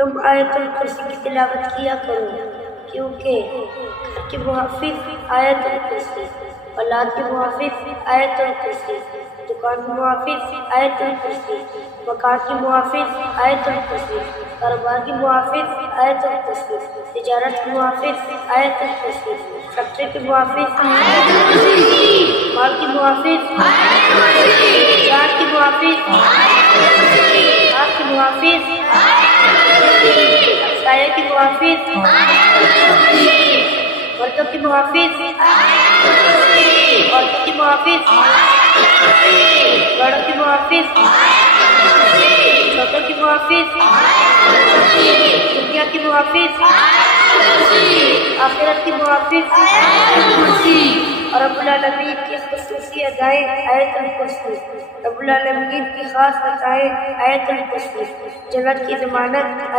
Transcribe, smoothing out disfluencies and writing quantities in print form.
تم آیت الکرسی کی تلاوت کیا کرو، کیونکہ گھر کے محافظ آیت الکرسی، اولاد کے محافظ آیت الکرسی، دکان کے محافظ آیت الکرسی، مکان کے محافظ آیت الکرسی، کاروبار کے محافظ آیت الکرسی، تجارت کے محافظ آیت الکرسی، فیکٹری کے محافظ آیت الکرسی، مال کے محافظ آیت الکرسی، جان کے محافظ آیت الکرسی، آپ کے محافظ سایہ کی محافظ مردوں کی محافظ عورتوں کی محافظ بڑوں کی محافظ چھوٹوں کی محافظ دنیا کی محافظ آخرت کی محافظ اور رب العالمین کی خصوصی ادائیں آیت الکرسی، رب العالمین کی خاص عطائیں آیت الکرسی، جنت کی ضمانت